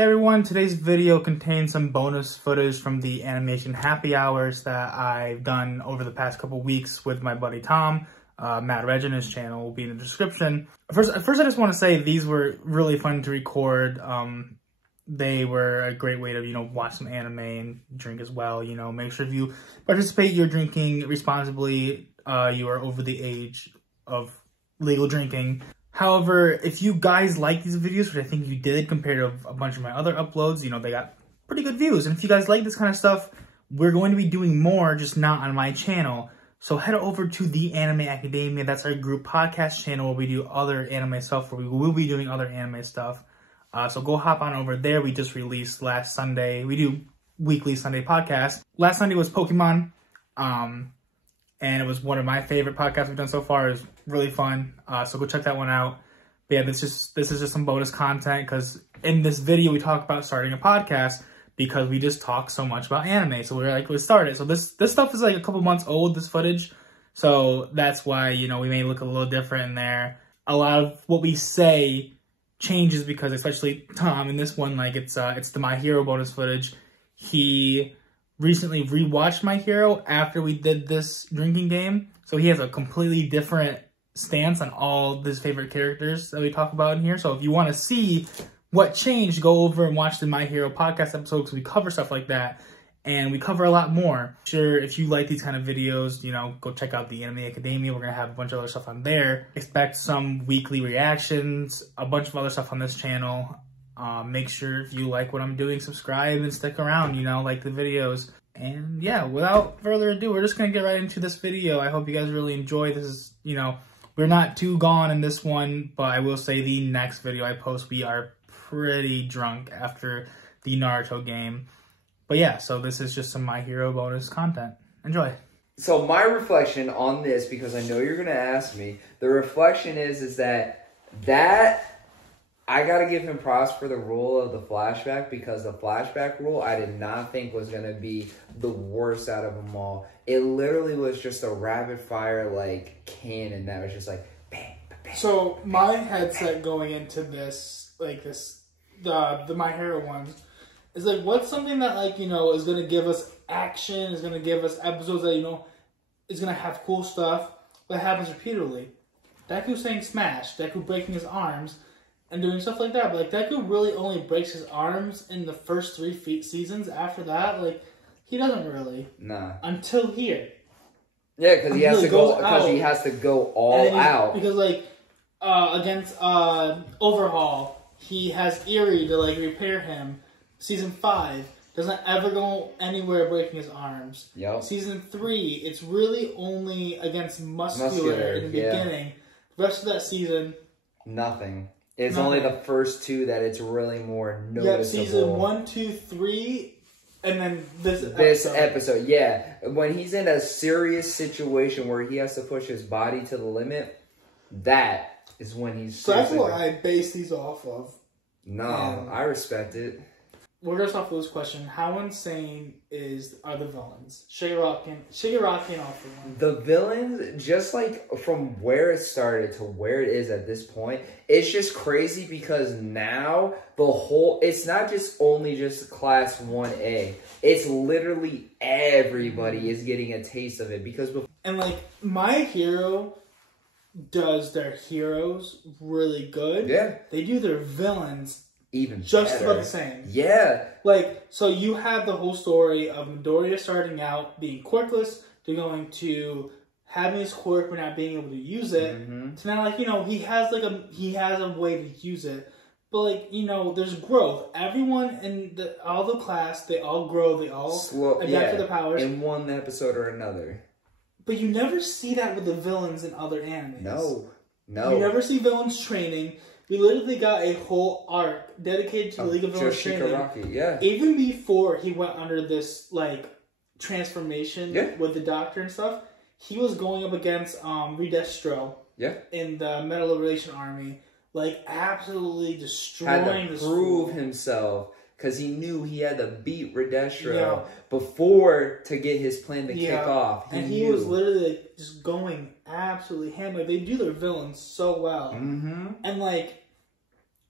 Hey everyone, today's video contains some bonus footage from the animation happy hours that I've done over the past couple weeks with my buddy Tom. Matt Reggin, his channel will be in the description. First, I just want to say these were really fun to record. They were a great way to, watch some anime and drink as well. Make sure if you participate, you're drinking responsibly. You are over the age of legal drinking. However, if you guys like these videos, which I think you did compared to a bunch of my other uploads, they got pretty good views. And if you guys like this kind of stuff, we're going to be doing more, just not on my channel. So head over to the Anime Academia. That's our group podcast channel where we do other anime stuff, where we will be doing other anime stuff. So go hop on over there. We just released last Sunday. We do weekly Sunday podcasts. Last Sunday was Pokemon. And it was one of my favorite podcasts we've done so far. It was really fun. So go check that one out. But yeah, this is just some bonus content because in this video we talk about starting a podcast because we just talk so much about anime. So we're like, let's start it. So this stuff is like a couple months old, this footage. So that's why, we may look a little different in there. A lot of what we say changes because especially Tom in this one, like it's the My Hero bonus footage. He recently rewatched My Hero after we did this drinking game. So he has a completely different stance on all his favorite characters that we talk about in here. So if you want to see what changed, go over and watch the My Hero podcast episode because we cover stuff like that. And we cover a lot more. Sure, if you like these kind of videos, go check out the Anime Academia. We're going to have a bunch of other stuff on there. Expect some weekly reactions, a bunch of other stuff on this channel. Make sure if you like what I'm doing, subscribe and stick around, like the videos. And yeah, without further ado, we're just going to get right into this video. I hope you guys really enjoy this. We're not too gone in this one, but I will say the next video I post, we are pretty drunk after the Naruto game. But yeah, so this is just some My Hero bonus content. Enjoy. So my reflection on this, because I know you're going to ask me, the reflection is that I got to give him props for the rule of the flashback, because the flashback rule I did not think was going to be the worst out of them all. It literally was just a rapid fire cannon that was just like bang, bang. So my headset going into this, the My Hero ones, is what's something that is going to give us action, is going to give us episodes that is going to have cool stuff that happens repeatedly. Deku saying smash, Deku breaking his arms, and doing stuff like that. But Deku really only breaks his arms in the first 3 seasons. After that, he doesn't really. Nah. Until here. Yeah, because he has to go. Because he has to go all out. Because against Overhaul, he has Eerie to repair him. Season 5 doesn't ever go anywhere breaking his arms. Yep. Season 3, it's really only against Muscular in the beginning. The rest of that season, nothing. It's only the first 2 that it's really more noticeable. Yep, season 1, 2, 3, and then this episode. Yeah. When he's in a serious situation where he has to push his body to the limit, that is when he's... So that's what I base these off of. No, I respect it. We're going to start with this question. How insane are the villains? Shigaraki and all for one. The villains, just from where it started to where it is at this point, it's just crazy because now it's not only just class 1A. It's literally everybody is getting a taste of it because... And My Hero does their heroes really good. Yeah. They do their villains even just better. about the same. Yeah. So you have the whole story of Midoriya starting out being quirkless to going to having his quirk but not being able to use it. Mm-hmm. To now, he has a way to use it. But there's growth. Everyone in all the class, they all grow. They all adapt to the powers in one episode or another. But you never see that with the villains in other animes. No. You never see villains training. We literally got a whole arc dedicated to the League of Villains training. Yeah. Even before he went under this transformation with the Doctor and stuff, he was going up against Redestro in the Metal Liberation Army, absolutely destroying had to prove himself because he knew he had to beat Redestro before to get his plan to kick off. He was literally just going absolutely hammered. They do their villains so well. Mm-hmm. And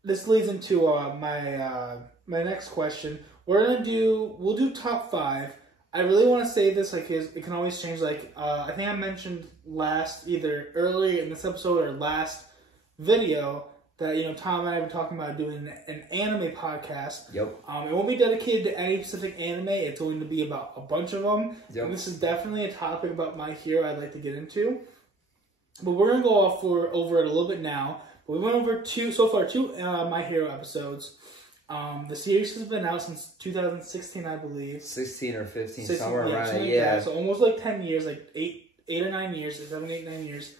this leads into my my next question. We'll do top 5. I really want to say this, like, it can always change. Like, I think I mentioned either earlier in this episode or last video that, you know, Tom and I have been talking about doing an anime podcast. Yep. It won't be dedicated to any specific anime. It's going to be about a bunch of them. Yep. And this is definitely a topic about My Hero I'd like to get into. But we're going to go over it a little bit now. But we went over two My Hero episodes. The series has been out since 2016, I believe. 16 or 15, 16, somewhere around it, like yeah. That. So almost like 10 years, like 8 or 9 years, 7, 8, 9 years.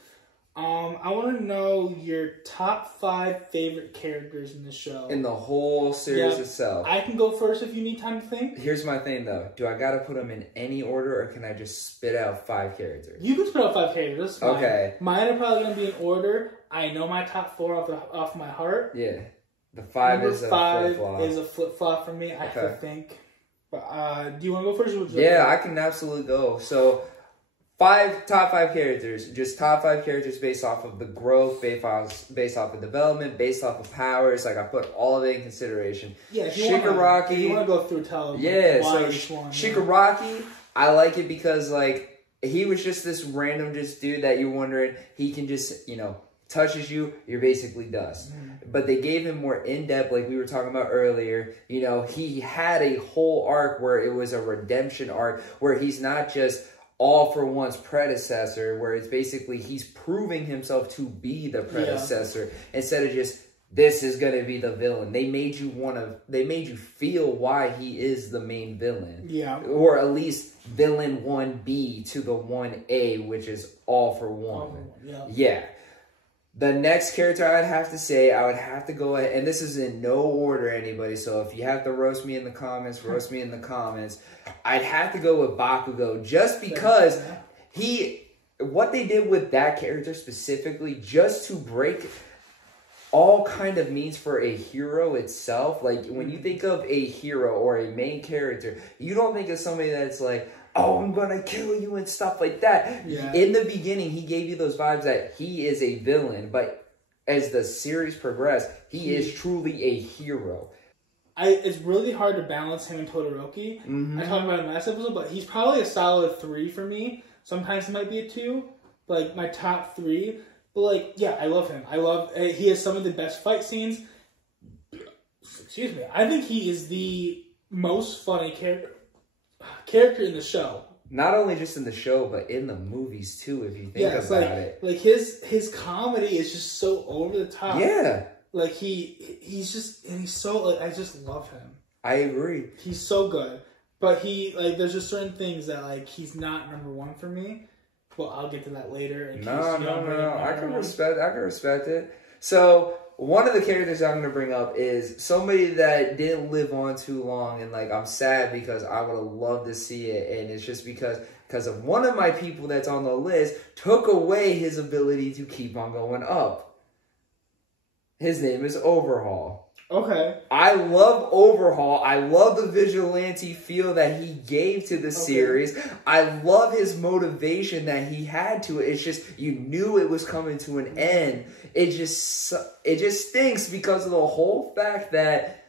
I want to know your top 5 favorite characters in the show. In the whole series itself. I can go first if you need time to think. Here's my thing, though. Do I got to put them in any order, or can I just spit out 5 characters? You can spit out 5 characters. That's fine. Okay. Mine are probably going to be in order. I know my top 4 off my heart. Yeah. The 5 is a flip-flop. Is a flip-flop for me, Okay. I think. But, do you want to go first? Or Yeah, I can absolutely go. So, top 5 characters. Just top 5 characters based off of the growth, based off of development, based off of powers. Like, I put all of it in consideration. Yeah, if you Shigaraki. want to go through, tell them. Yeah, why so each one. Shigaraki, I like it because, like, he was just this random dude that you're wondering, he can just, you know, touches you, you're basically dust. But they gave him more in-depth, like we were talking about earlier. You know, he had a whole arc where it was a redemption arc, where he's not just All For One's predecessor, where it's basically he's proving himself to be the predecessor instead of just, this is going to be the villain. They made you feel why he is the main villain. Yeah. Or at least villain 1B to the 1A, which is All For One. Yeah. The next character I would have to go ahead, and this is in no order, anybody, so if you have to roast me in the comments, roast me in the comments. I'd have to go with Bakugo, just because what they did with that character specifically, just to break all kind of means for a hero itself. Like, when you think of a hero or a main character, you don't think of somebody that's like, oh, I'm gonna kill you and stuff like that. Yeah. In the beginning, he gave you those vibes that he is a villain, but as the series progressed, he is truly a hero. It's really hard to balance him and Todoroki. I talked about it in the last episode, but he's probably a solid 3 for me. Sometimes it might be a 2, like my top 3. But, like, yeah, I love him. He has some of the best fight scenes. Excuse me. I think he is the most funny character in the show. Not only just in the show, but in the movies too, if you think about it. Like his comedy is just so over the top. Yeah. Like he's so, like, I just love him. I agree. He's so good. But there's just certain things that, like, he's not number 1 for me. Well, I'll get to that later. No. I can respect it. So, one of the characters I'm going to bring up is somebody that didn't live on too long, and, like, I'm sad because I would have loved to see it, and it's just because of one of my people that's on the list took away his ability to keep on going up. His name is Overhaul. Okay. I love Overhaul. I love the vigilante feel that he gave to the series. I love his motivation that he had to it. It's just, you knew it was coming to an end. It just stinks because of the whole fact that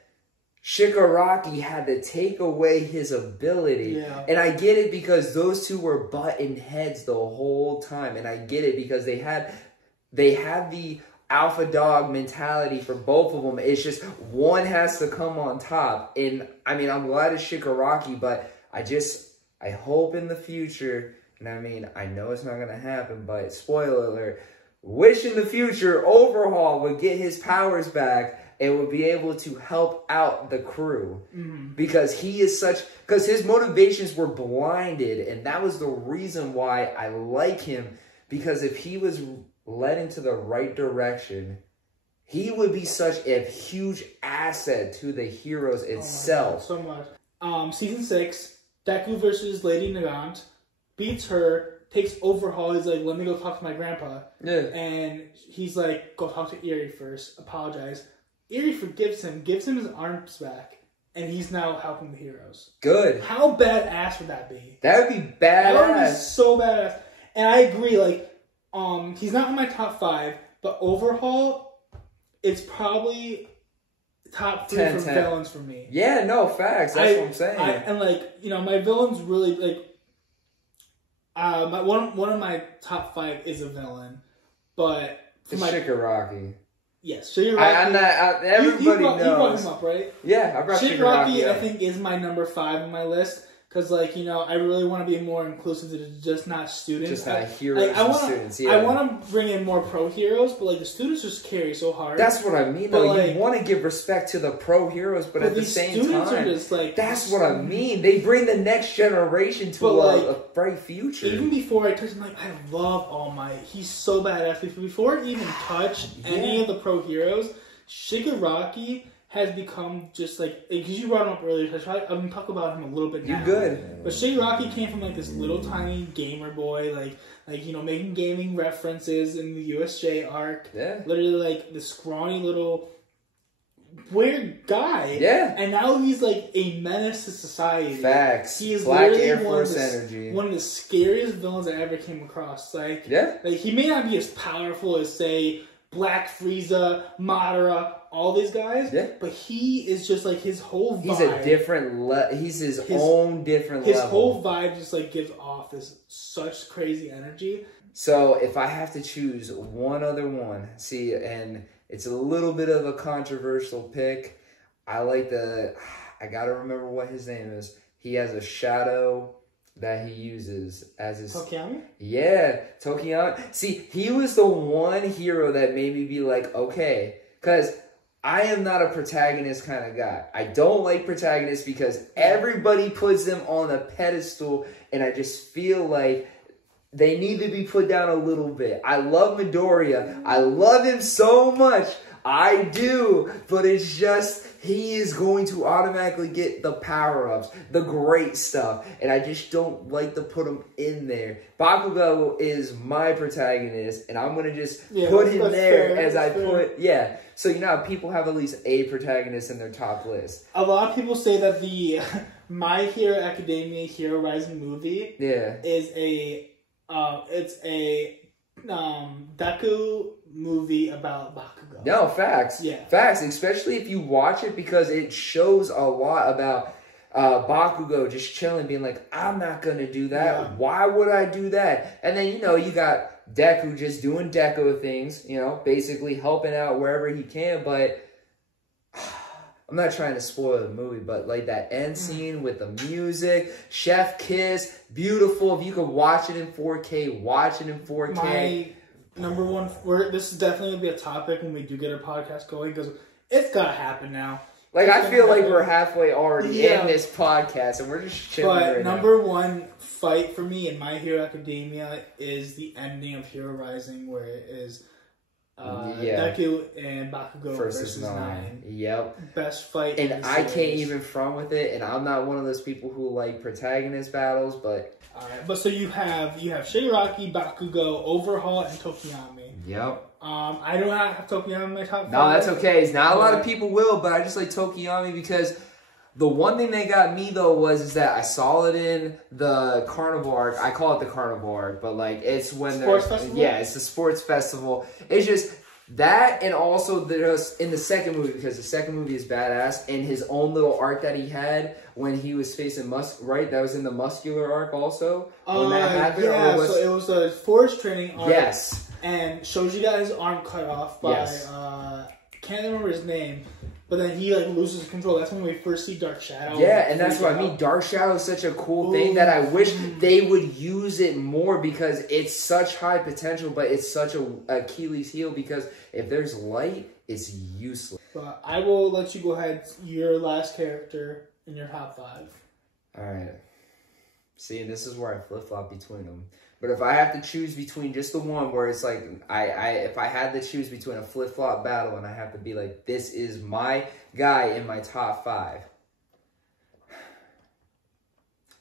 Shigaraki had to take away his ability. Yeah. And I get it because those two were butting heads the whole time. And I get it because they had the alpha dog mentality for both of them. It's just one has to come on top. And I mean, I'm glad it's Shigaraki, but I hope in the future, and I mean, I know it's not going to happen, but spoiler alert, wish in the future Overhaul would get his powers back and would be able to help out the crew. Because because his motivations were blinded, and that was the reason why I like him. Because if he was led into the right direction, he would be such a huge asset to the heroes itself. Oh my God, so much. Season 6, Deku versus Lady Nagant, beats her, takes Overhaul. He's like, let me go talk to my grandpa. Yeah. And he's like, go talk to Eri first, apologize. Eri forgives him, gives him his arms back, and he's now helping the heroes. Good. How badass would that be? That would be badass. That would be so badass. And I agree, like, he's not in my top 5, but Overhaul, it's probably top 3 10, for 10. villains for me. Yeah, no, facts. That's what I'm saying. And like, you know, my villains really like. One of my top 5 is a villain, but it's Shigaraki. Yes, Shigaraki. I'm not. Everybody knows. You brought him up, right? Yeah, I brought Shigaraki. I think is my number 5 on my list. Because, like, you know, I really want to be more inclusive to just not students. Just not heroes and students, yeah. I want to bring in more pro heroes, but, like, the students just carry so hard. That's what I mean, though. Like, you want to give respect to the pro heroes, but at the same time, are just, like, that's what I mean. They bring the next generation to a bright future. Even before I touched him, like, I love All Might. He's so badass. Before I even touched any of the pro heroes, Shigaraki has become just like, because you brought him up earlier, so I'm going to talk about him a little bit now. You're good. But Shigaraki came from like this little tiny gamer boy, like you know, making gaming references in the USJ arc. Yeah. Literally like this scrawny little weird guy. Yeah. And now he's like a menace to society. Facts. He is Black literally Air Force energy. One of the scariest villains I ever came across. Like, like he may not be as powerful as, say, Black Frieza, Madara, all these guys, but he is just like his whole vibe. He's a different he's his own different level. His whole vibe just like gives off this such crazy energy. So if I have to choose one other one, see, and it's a little bit of a controversial pick. I gotta remember what his name is. He has a shadow that he uses as his... Tokiyami? Yeah, Tokiyami. See, he was the one hero that made me be like, okay, because I am not a protagonist kind of guy. I don't like protagonists because everybody puts them on a pedestal, and I just feel like they need to be put down a little bit. I love Midoriya. I love him so much. I do, but it's just, he is going to automatically get the power-ups, the great stuff, and I just don't like to put him in there. Bakugo is my protagonist, and I'm going to just put him there as I put, so you know how people have at least a protagonist in their top list. A lot of people say that the My Hero Academia Hero Rising movie is it's a Deku movie about Bakugo. No, facts. Yeah. Facts, especially if you watch it, because it shows a lot about Bakugo just chilling, being like, I'm not going to do that. Yeah. Why would I do that? And then, you know, you got Deku just doing Deku things, you know, basically helping out wherever he can, but I'm not trying to spoil the movie, but like that end scene with the music, Chef Kiss, beautiful. If you could watch it in 4K, watch it in 4K. My number one, this is definitely going to be a topic when we do get our podcast going, because it's got to happen now. Like, I feel like we're halfway already in this podcast, and we're just chilling right now. But number one fight for me in My Hero Academia is the ending of Hero Rising, where it is Deku and Bakugo versus Nine. Yep. Best fight. And I can't even front with it, and I'm not one of those people who like protagonist battles, but... Alright, but so you have Shigaraki, Bakugo, Overhaul, and Tokiyami. Yep. I don't have Tokiyami in my top 5. No, that's okay. It's not a lot of people will, but I just like Tokiyami because the one thing that got me though was that I saw it in the Carnival arc. I call it the Carnival arc, but like it's when sports festival? Yeah, it's the sports festival. It's just that, and also there's in the second movie, because the second movie is badass, and his own little arc that he had when he was facing right? That was in the muscular arc also. When that happened, yeah, so it was a force training arc. Yes. And Shoji got his arm cut off by can't remember his name, but then he like loses control. That's when we first see Dark Shadow. Yeah, and that's what I mean. Dark Shadow is such a cool thing that I wish they would use it more, because it's such high potential, but it's such a Achilles heel, because if there's light, it's useless. But I will let you go ahead. Your last character in your top 5. All right. See, this is where I flip-flop between them. But if I have to choose between just the one where it's like, if I had to choose between a flip-flop battle and I have to be like, this is my guy in my top 5.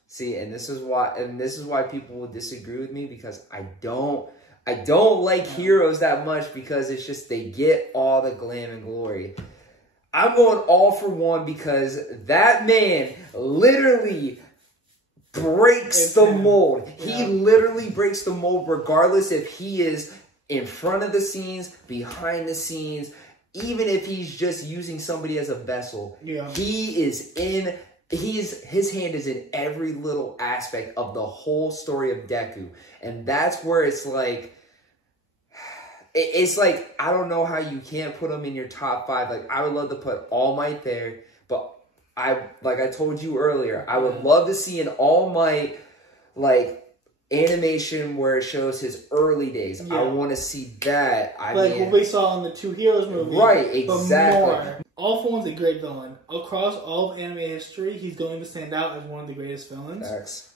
See, and this is why people will disagree with me, because I don't like heroes that much, because it's just they get all the glam and glory. I'm going all for one, because that man literally breaks the mold. Yeah. He literally breaks the mold, regardless if he is in front of the scenes, behind the scenes. even if he's just using somebody as a vessel, Yeah. his hand is in every little aspect of the whole story of Deku. And that's where it's like, I don't know how you can't put him in your top 5. Like, I would love to put All Might there, but like I told you earlier, I would love to see an All Might, like, animation where it shows his early days. Yeah. I want to see that. I mean, what we saw in the Two Heroes movie. Right, exactly. But more. All for One's a great villain. Across all of anime history, he's going to stand out as one of the greatest villains. Facts.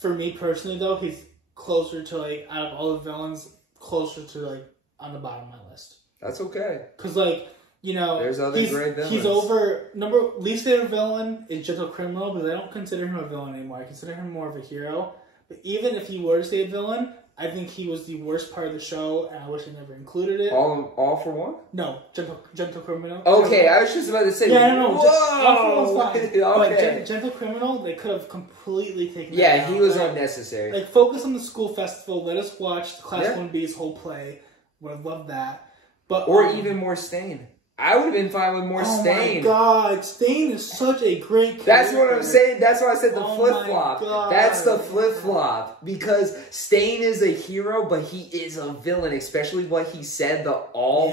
For me personally, though, he's closer to, like, out of all the villains, closer to, like, on the bottom of my list. That's okay. Because, like, you know, there's other great villains. He's over. Least favorite villain is Gentle Criminal, but I don't consider him a villain anymore. I consider him more of a hero. But even if he were to stay a villain, I think he was the worst part of the show, and I wish I never included it. All for One? No, Gentle Criminal. Okay, I was just about to say. Yeah, no, whoa! All for One's fine. Okay. But Gentle Criminal, they could have completely taken. Yeah, he was unnecessary. Like, focus on the school festival. Let us watch Class 1B's whole play. Would have loved that. But even more Stain. I would have been fine with more Stain. Oh my god, Stain is such a great character. That's what I'm saying. That's why I said the flip-flop. That's the flip-flop. Because Stain is a hero, but he is a villain. Especially what he said, the All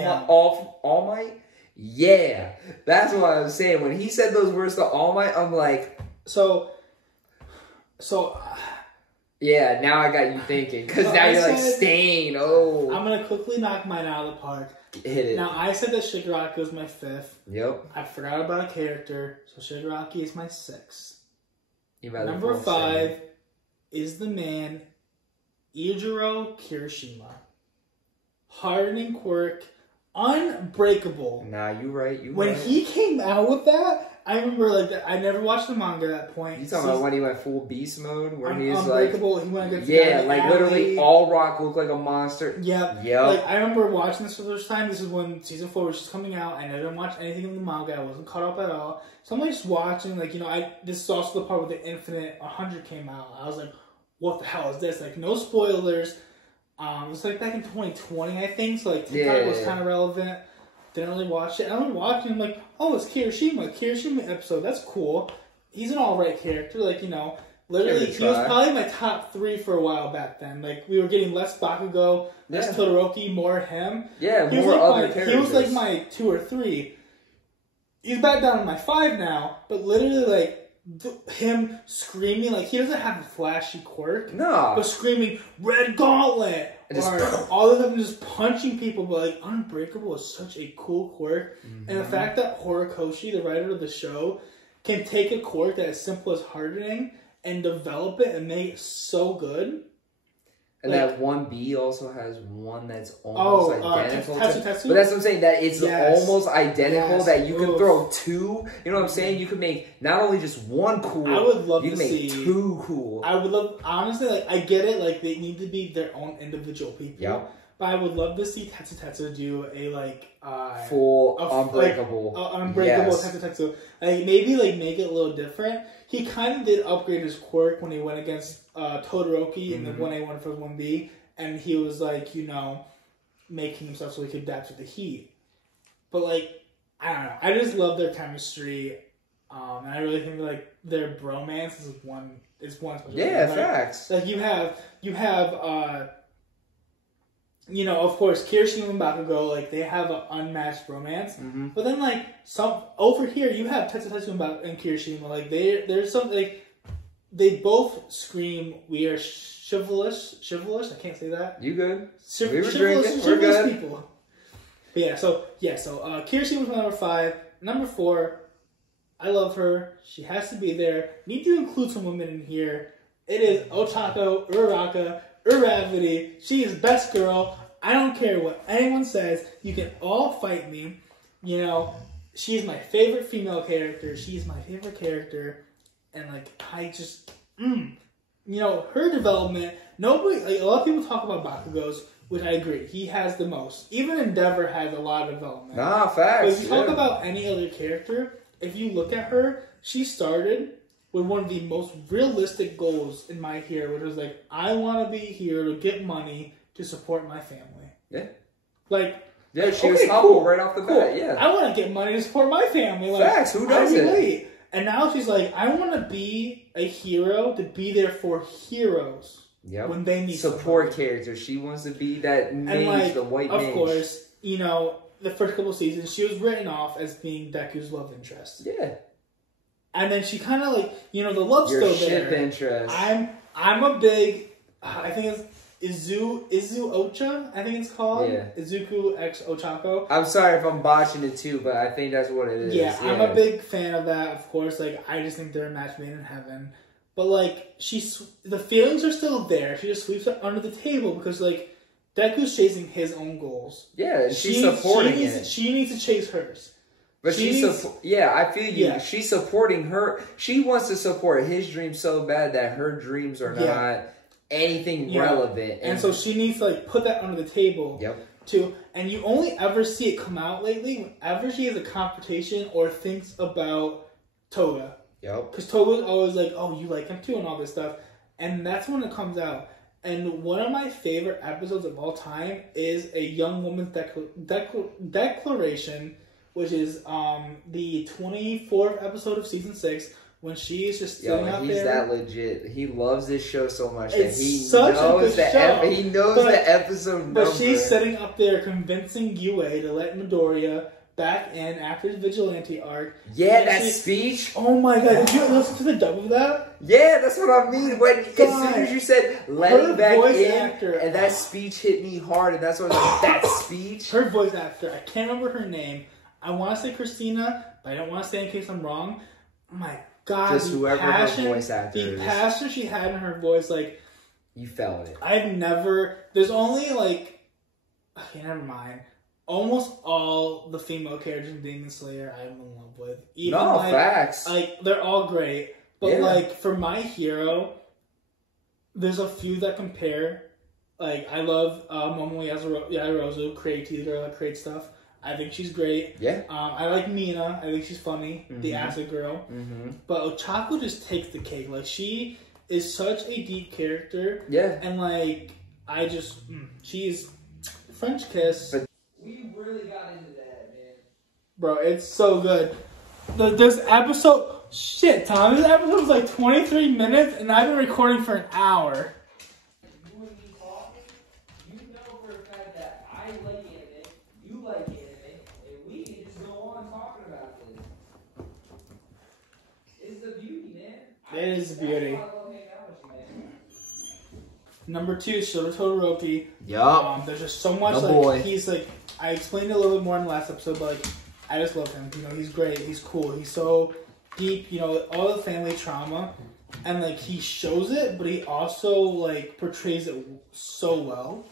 Might. Yeah. That's what I was saying. When he said those words to All Might, I'm like... So... yeah, now I got you thinking. Because now you're like, Stain, oh. I'm going to quickly knock mine out of the park. Hit it. Now, I said that Shigaraki was my 5th. Yep. I forgot about a character, so Shigaraki is my 6th. Number 5 is the man, Ijiro Kirishima. Hardening quirk, unbreakable. Nah, you right. When he came out with that, I remember, like, I never watched the manga at that point. You talking about when he went full beast mode? Where he's unbreakable. Like... He went against literally all rock looked like a monster. Yep. Like, I remember watching this for the first time. This is when Season 4 was just coming out. I never watched anything in the manga. I wasn't caught up at all. So I'm, like, just watching, like, you know, this is also the part where the Infinite 100 came out. I was like, what the hell is this? Like, no spoilers. It was, like, back in 2020, I think. So, like, TikTok was kind of relevant. Didn't really watch it. I was watching, I'm like, oh, it's Kirishima episode. That's cool. He's an alright character. Like, you know, literally, he was probably my top 3 for a while back then. Like, we were getting less Bakugo, less Todoroki, more him. Yeah, more other characters. He was like my 2 or 3. He's back down to my 5 now, but literally, like, him screaming, like, he doesn't have a flashy quirk. No. But screaming, Red Gauntlet! Or all of them just punching people, but, like, Unbreakable is such a cool quirk. Mm-hmm. And the fact that Horikoshi, the writer of the show, can take a quirk that is simple as hardening and develop it and make it so good. And like, that 1B also has one that's almost identical. Tetsu. But that's what I'm saying, that it's almost identical, that you can throw 2. You know what I'm saying? You can make not only just 1 cool, I would love you can make 2 cool. I would love, honestly, like, I get it, like, they need to be their own individual people. Yep. But I would love to see Tetsu do a, like, full Unbreakable. Unbreakable Tetsu. Like, maybe, like, make it a little different. He kind of did upgrade his quirk when he went against Todoroki in the 1A1 for 1B. And he was, like, you know, making himself so he could adapt to the heat. But, like, I don't know. I just love their chemistry. And I really think, like, their bromance is one special. Yeah, like, facts. Like, you have you know, of course, Kirishima and Bakugo, like, they have an unmatched romance. Mm-hmm. But then, like, over here, you have Tetsu and Kirishima. Like, there's something, like, they both scream, we are chivalrous. I can't say that. You good? We were drinking. We're good. People. But so Kirishima was my number 5. Number 4, I love her. She has to be there. Need to include some women in here. It is Otako Uraraka Uravity. She is best girl. I don't care what anyone says. You can all fight me. You know, she's my favorite female character. She's my favorite character. And, like, I just, you know, her development, nobody, like, a lot of people talk about Bakugo's, which I agree. He has the most. Even Endeavor has a lot of development. Nah, facts. But if you talk about any other character, if you look at her, she started with one of the most realistic goals in my hero, which was like, I want to be here to get money to support my family. Yeah. Like, Yeah, she was humble right off the bat. Yeah, I want to get money to support my family. Like, facts. Who doesn't? And now she's like, I want to be a hero to be there for heroes. Yep. When they need support characters. She wants to be that mage, the white mage. Of course, you know, the first couple seasons, she was written off as being Deku's love interest. Yeah. And then she kind of like, you know, the love's Your still ship there. interest. I'm a big, I think it's Izu Ocha, I think it's called. Yeah. Izuku X Ochako. I'm sorry if I'm botching it too, but I think that's what it is. Yeah, I'm a big fan of that, of course. Like, I just think they're a match made in heaven. But, like, the feelings are still there. She just sweeps it under the table because, like, Deku's chasing his own goals. Yeah, she's supporting it. She needs to chase hers. But I feel you. Yeah. She's supporting her. She wants to support his dreams so bad that her dreams are not anything relevant. And so she needs to, like, put that under the table. Yep. Too. And you only ever see it come out lately whenever she has a confrontation or thinks about Toga. Yep. Because Toga's always like, oh, you like him too and all this stuff. And that's when it comes out. And one of my favorite episodes of all time is a young woman's declaration, which is the 24th episode of season 6, when she's just sitting out there. He's that legit. He loves this show so much it's that he such knows a good show. He knows the episode number. But she's sitting up there convincing Yue to let Midoriya back in after his vigilante arc. Yeah, that speech. Oh my god, did you listen to the dub of that? Yeah, that's what I mean. When as soon as you said let him back in, and that speech hit me hard, and that's what I was like, that speech. Her voice actor, I can't remember her name. I want to say Christina, but I don't want to say in case I'm wrong. Oh my god, just whoever her voice actor is. The is. passion she had in her voice, like, you felt it. There's only like, okay, never mind. Almost all the female characters in Demon Slayer I'm in love with. Even facts. Like, they're all great. But, like, for my hero, there's a few that compare. Like, I love Momo Yaoyorozu, create girl that creates stuff. I think she's great. Yeah. I like Mina. I think she's funny. Mm-hmm. The acid girl. Mm-hmm. But Ochako just takes the cake. Like, she is such a deep character. Yeah. And, like, she's French kiss. But we really got into that, man. Bro, it's so good. This episode... Shit, Tom. This episode was like 23 minutes, and I've been recording for an hour. You and me talking, you know for a fact that I like anime, you like anime, and we can just go on talking about this. It's the beauty, man. It is the beauty. That's why I love hanging out with you, man. Number 2, Shota Todoroki. Yup. There's just so much, he's like, I explained it a little bit more in the last episode, but like, I just love him. You know, he's great. He's cool. He's so deep, you know, all the family trauma. And like, he shows it, but he also like portrays it so well.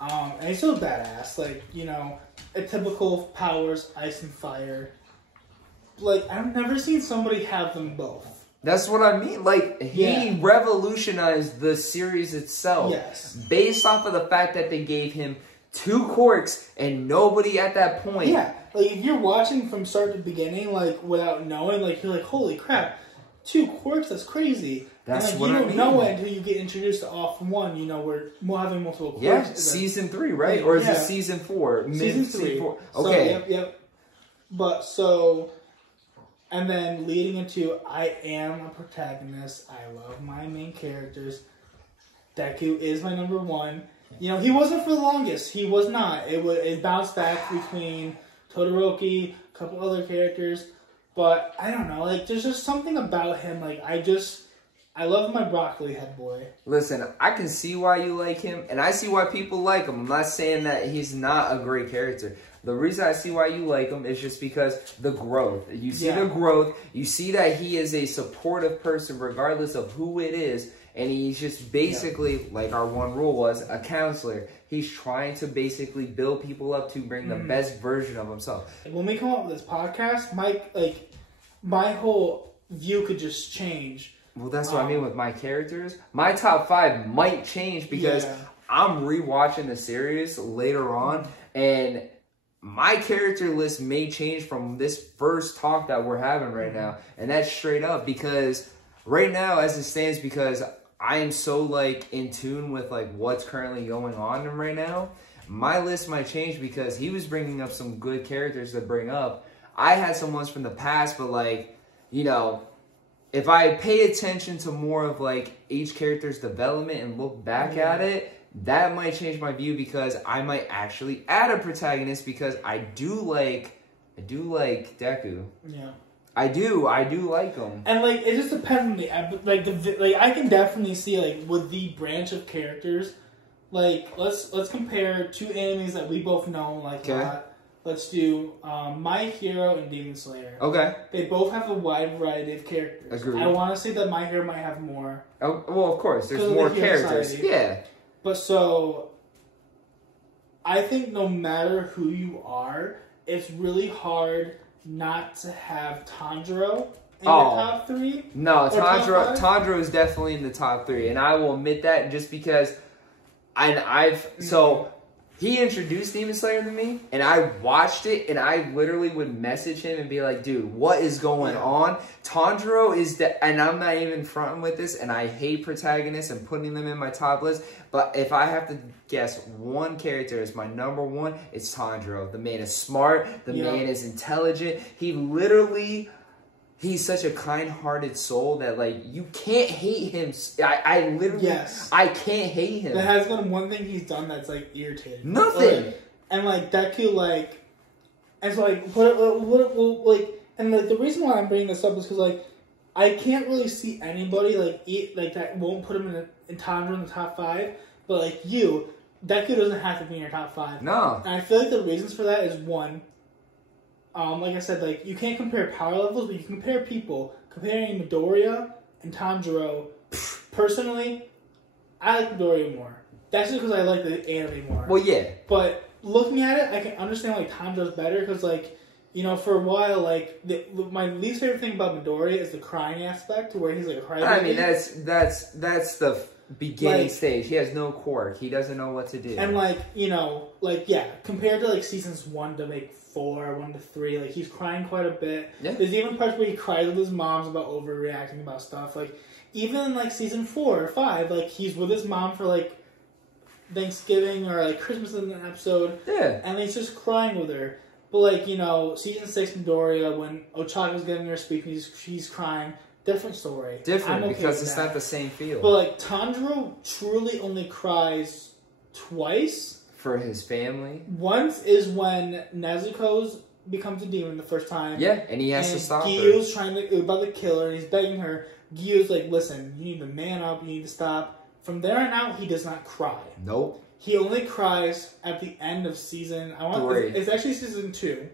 And he's so badass. Like, you know, a typical powers, ice and fire. Like, I've never seen somebody have them both. That's what I mean. Like, he revolutionized the series itself. Yes. Based off of the fact that they gave him 2 quirks and nobody at that point. Yeah. Like, if you're watching from start to beginning, like, without knowing, like, you're like, holy crap, 2 quirks, that's crazy. That's and, like, what you I don't mean. know it until you get introduced to all from one, you know, where having multiple quirks. Yeah, season 3, right? Or is it season 4? Season 3. 4. Okay. So, yep. But, so... And then leading into, I am a protagonist. I love my main characters. Deku is my number 1. You know, he wasn't for the longest. He was not. It bounced back between Todoroki, a couple other characters. But, I don't know. Like, there's just something about him. Like, I love my broccoli head boy. Listen, I can see why you like him. And I see why people like him. I'm not saying that he's not a great character. The reason I see why you like him is just because the growth. You see the growth. You see that he is a supportive person regardless of who it is. And he's just basically, like our one rule was, a counselor. He's trying to basically build people up to bring the best version of himself. When we come up with this podcast, my whole view could just change. Well, that's what I mean with my characters. My top 5 might change because I'm rewatching the series later on. And my character list may change from this first talk that we're having right now. And that's straight up because right now, as it stands, because I am so, like, in tune with, like, what's currently going on right now, my list might change because he was bringing up some good characters to bring up. I had some ones from the past, but like, you know, if I pay attention to more of like each character's development and look back at it, that might change my view because I might actually add a protagonist because I do like Deku. Yeah. I do like him. And like it just depends on the I can definitely see like with the branch of characters, like let's compare two animes that we both know like a lot. Let's do My Hero and Demon Slayer. Okay. They both have a wide variety of characters. Agreed. I want to say that My Hero might have more. Oh, well, of course, there's more characters. Society. Yeah. But so, I think no matter who you are, it's really hard not to have Tanjiro in your top 3. No, Tanjiro is definitely in the top 3, and I will admit that just because he introduced Demon Slayer to me, and I watched it, and I literally would message him and be like, dude, what is going on? Tanjiro is and I'm not even fronting with this, and I hate protagonists and putting them in my top list, but if I have to guess one character as my number 1, it's Tanjiro. The man is smart, the man is intelligent, he's such a kind-hearted soul that, like, you can't hate him. I literally, I can't hate him. There has been one thing he's done that's, like, irritating. Nothing. Like, and, like, Deku, like, and so, like, and, like, the reason why I'm bringing this up is because, like, I can't really see anybody, like, that won't put him in Tanjiro in the top 5, but, like, Deku doesn't have to be in your top 5. No. And I feel like the reasons for that is, one, like I said, like, you can't compare power levels, but you can compare people. Comparing Midoriya and Tanjiro, personally, I like Midoriya more. That's just because I like the anime more. Well, yeah. But looking at it, I can understand, like, Tanjiro's better, because, like, you know, for a while, like, my least favorite thing about Midoriya is the crying aspect, where he's, like, a crybaby. I mean, that's the beginning stage. He has no quirk. He doesn't know what to do. And, like, you know, like, yeah, compared to, like, seasons 1 to, like, 4, 1 to 3, like, he's crying quite a bit. Yeah. There's even parts where he cries with his moms about overreacting about stuff. Like, even in, like, season 4 or 5, like, he's with his mom for, like, Thanksgiving or, like, Christmas in an episode. Yeah. And he's just crying with her. But, like, you know, season 6 Midoriya, when Ochaga's giving her a speech and she's crying, different story. Different, because it's not the same feel. But, like, Tanjiro truly only cries twice. For his family? Once is when Nezuko becomes a demon the first time. Yeah, and he has to stop her. Gyu's about to kill her, and he's begging her. Gyu's like, listen, you need to man up, you need to stop. From there on out, he does not cry. Nope. He only cries at the end of season... It's actually season 2.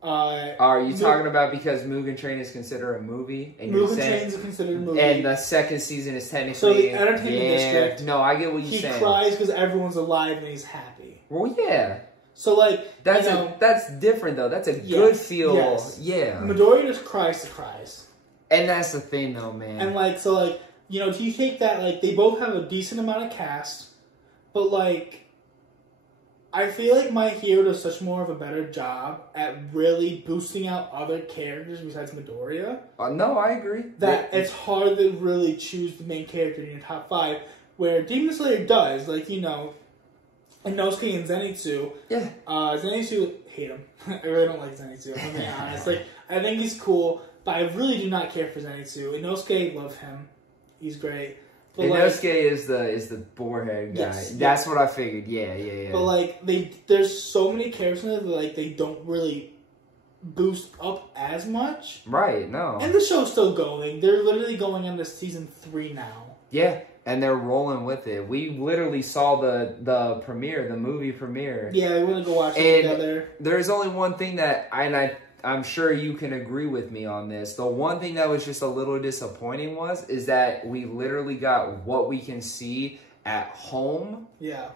Are you talking about because Mugen Train is considered a movie? And Mugen Train is considered a movie. And the second season is technically... So the Entertainment District... No, I get what you're saying. He cries because everyone's alive and he's happy. Well, yeah. So, like, that's different, though. That's a good feel. Yes. Yeah. Midoriya just cries to cries. And that's the thing, though, man. And, like, so, like, you know, do you take that, like, they both have a decent amount of cast, but, like... I feel like My Hero does such more of a better job at really boosting out other characters besides Midoriya. No, I agree. That it's hard to really choose the main character in your top 5, where Demon Slayer does. Like, you know, Inosuke and Zenitsu. Yeah. Zenitsu, hate him. I really don't like Zenitsu, I'm being honest. Like, I think he's cool, but I really do not care for Zenitsu. Inosuke, love him. He's great. Inosuke is the boarhead guy. Yes, that's what I figured. Yeah. But like there's so many characters in it that like they don't really boost up as much. Right. No. And the show's still going. They're literally going into season 3 now. Yeah, and they're rolling with it. We literally saw the premiere, the movie premiere. Yeah, we want to go watch it together. There's only one thing that I'm sure you can agree with me on this. The one thing that was just a little disappointing is that we literally got what we can see at home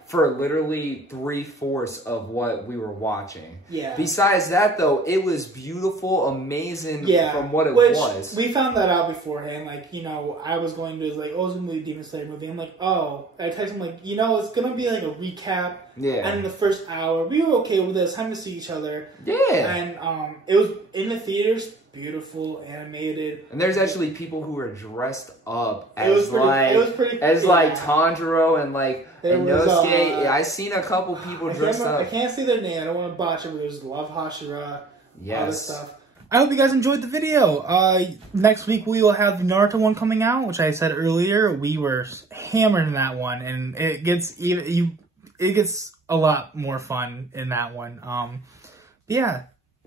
for literally 3/4 of what we were watching. Yeah. Besides that, though, it was beautiful, amazing from what it was. We found that out beforehand. Like, you know, I was going to like, oh, it's a movie, Demon Slayer movie. I'm like, oh. I texted him like, you know, it's going to be like a recap. Yeah. And in the first hour, we were okay with this. Time to see each other. Yeah. And it was in the theaters. beautiful, animated. And there's actually people who are dressed up It was pretty Tanjiro and like Inosuke. I seen a couple people dressed up. I can't say their name. I don't want to botch it, but it was Love Hashira. Yes. All this stuff. I hope you guys enjoyed the video. Next week we will have the Naruto one coming out, which I said earlier. We were hammered in that one, and it gets a lot more fun in that one. But yeah,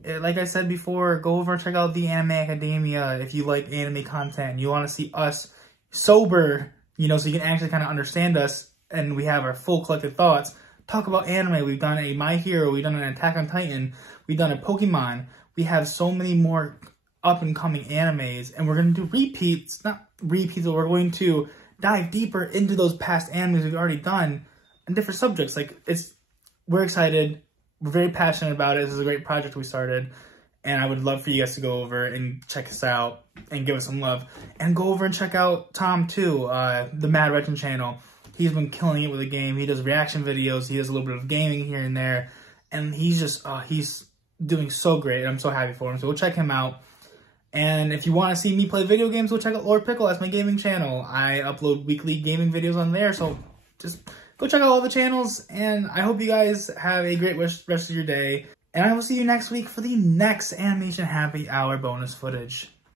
like I said before, go over and check out the Anime Academia if you like anime content and you want to see us sober, you know, so you can actually kind of understand us and we have our full collected thoughts. Talk about anime. We've done a My Hero. We've done an Attack on Titan. We've done a Pokemon. We have so many more up-and-coming animes, and we're going to do repeats. Not repeats, but we're going to dive deeper into those past animes we've already done and different subjects. Like, we're excited. We're very passionate about it. This is a great project we started, and I would love for you guys to go over and check us out and give us some love. And go over and check out Tom, too, the Mad Reggin channel. He's been killing it with the game. He does reaction videos. He does a little bit of gaming here and there, and he's just, he's doing so great. I'm so happy for him. So go check him out. And if you want to see me play video games, go check out Lord Pickle. That's my gaming channel. I upload weekly gaming videos on there. So just go check out all the channels. And I hope you guys have a great rest of your day. And I will see you next week for the next Animation Happy Hour bonus footage.